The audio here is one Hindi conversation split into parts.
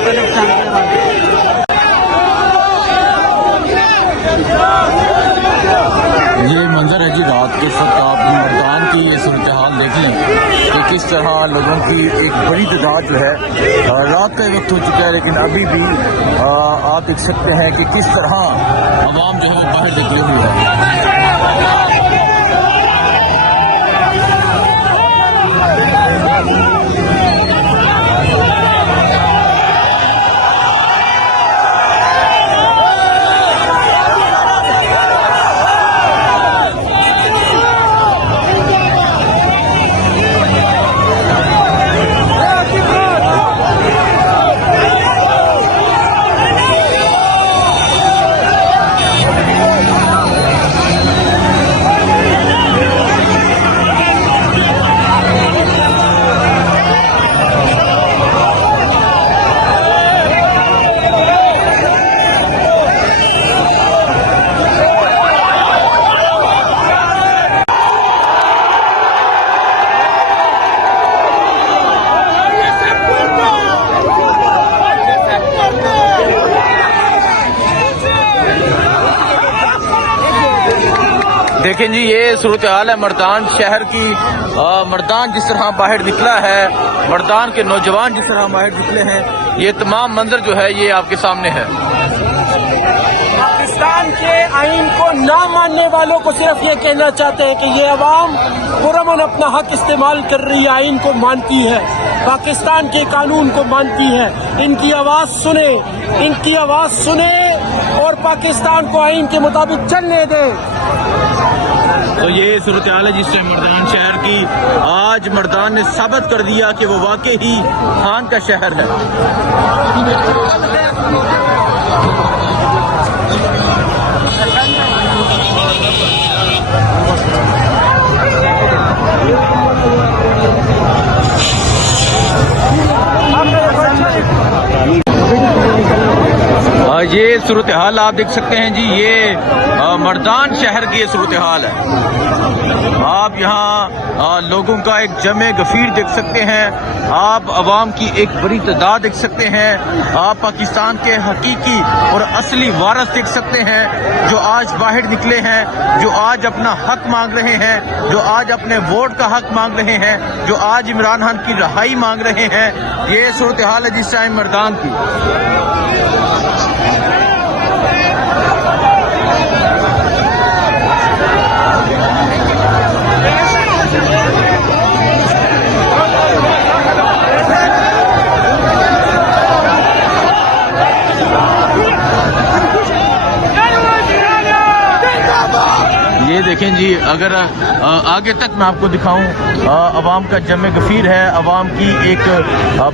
ये मंजर है जी रात के वक्त आप मर्दान की ये सूरत हाल देख लें कि किस तरह लोगों की एक बड़ी तादाद जो है रात का वक्त हो चुका है, लेकिन अभी भी आप देख सकते हैं कि किस तरह आवाम जो है वो बाहर निकली हुई है। देखें जी, ये सूरत हाल है मर्दान शहर की। मर्दान जिस तरह बाहर निकला है, मर्दान के नौजवान जिस तरह बाहर निकले हैं, ये तमाम मंजर जो है ये आपके सामने है। पाकिस्तान के आइन को ना मानने वालों को सिर्फ ये कहना चाहते हैं कि ये अवाम पुरअमन अपना हक इस्तेमाल कर रही है, आइन को मानती है, पाकिस्तान के कानून को मानती है। इनकी आवाज सुने, इनकी आवाज सुने और पाकिस्तान को आइन के मुताबिक चलने दें। तो ये सूरत हाल है जिस टाइम मर्दान शहर की। आज मर्दान ने साबित कर दिया कि वो वाकई ही खान का शहर है। ये सूरत हाल आप देख सकते हैं जी, ये मर्दान शहर की ये सूरत हाल है। आप यहाँ लोगों का एक जमे गफीर देख सकते हैं, आप अवाम की एक बड़ी तादाद देख सकते हैं, आप पाकिस्तान के हकीकी और असली वारस देख सकते हैं जो आज बाहर निकले हैं, जो आज अपना हक मांग रहे हैं, जो आज अपने वोट का हक मांग रहे हैं, जो आज इमरान खान की रहाई मांग रहे हैं। ये सूरत हाल है जिस टाइम मर्दान की। ये देखें जी, अगर आगे तक मैं आपको दिखाऊं, अवाम का जमे गफीर है, अवाम की एक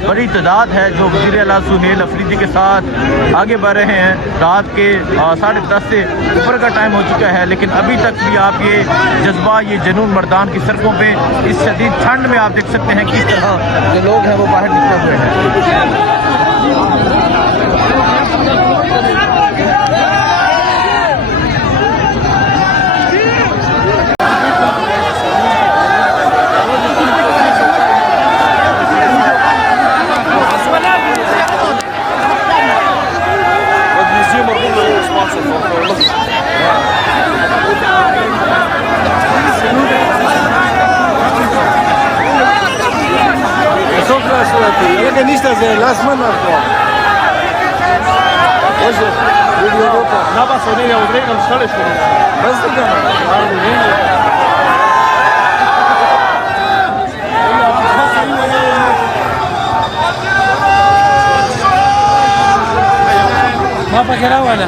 बड़ी तादाद है जो वज़ीर आला सुहेल अफरीदी के साथ आगे बढ़ रहे हैं। रात के 10:30 से ऊपर का टाइम हो चुका है, लेकिन अभी तक भी आप ये जज्बा, ये जुनून मर्दान की सड़कों पे इस शदीद ठंड में आप देख सकते हैं किस तरह जो लोग हैं वो बाहर निकले हुए हैं। Niște zile, las-mă acolo. Oye, Europa. Naba Sonia Udrega, în școală și Văzut că Mapa que era buena.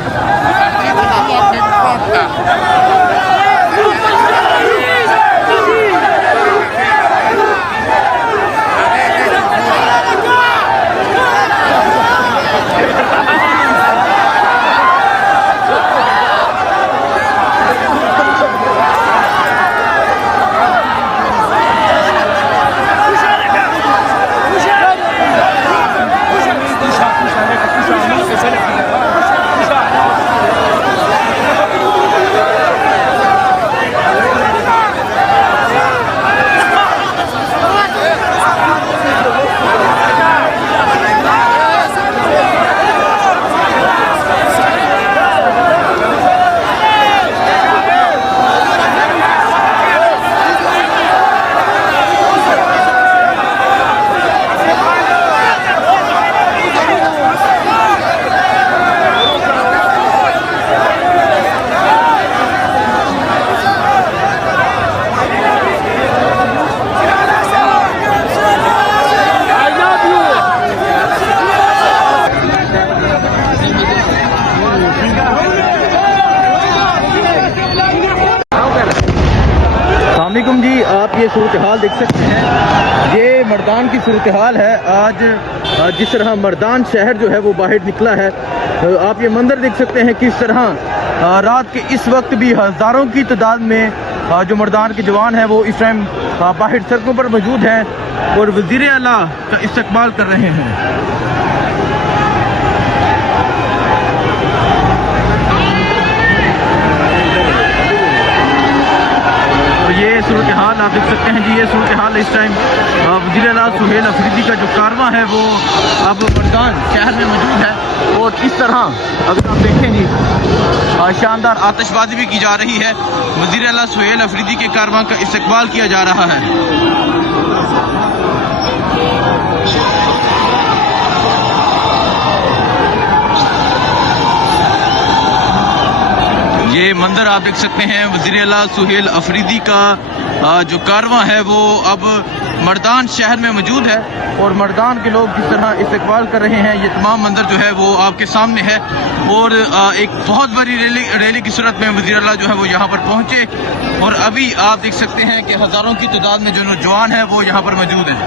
आप ये सूरत हाल देख सकते हैं, ये मर्दान की सूरत हाल है। आज जिस तरह मर्दान शहर जो है वो बाहर निकला है, आप ये मंजर देख सकते हैं किस तरह रात के इस वक्त भी हज़ारों की तादाद में जो मर्दान के जवान हैं वो इस टाइम बाहर सड़कों पर मौजूद हैं और वज़ीर आला का इस्तकबाल कर रहे हैं। ये सूरत हाल आप देख सकते हैं जी, ये सूरत हाल इस टाइम वज़ीर आला सुहेल अफरीदी का जो कारवां है वो अब मर्दान शहर में मौजूद है। और इस तरह अगर आप देखें जी, शानदार आतिशबाजी भी की जा रही है। वज़ीर आला सुहेल अफरीदी के कारवां का इस्तकबाल किया जा रहा है। ये मंजर आप देख सकते हैं, वज़ीर आला सुहेल अफरीदी का जो कारवां है वो अब मर्दान शहर में मौजूद है और मर्दान के लोग जिस तरह इस्तकबाल कर रहे हैं, ये तमाम मंजर जो है वो आपके सामने है। और एक बहुत बड़ी रैली की सूरत में वज़ीर आला जो है वो यहाँ पर पहुँचे और अभी आप देख सकते हैं कि हज़ारों की तादाद में जो नौजवान हैं वो यहाँ पर मौजूद हैं।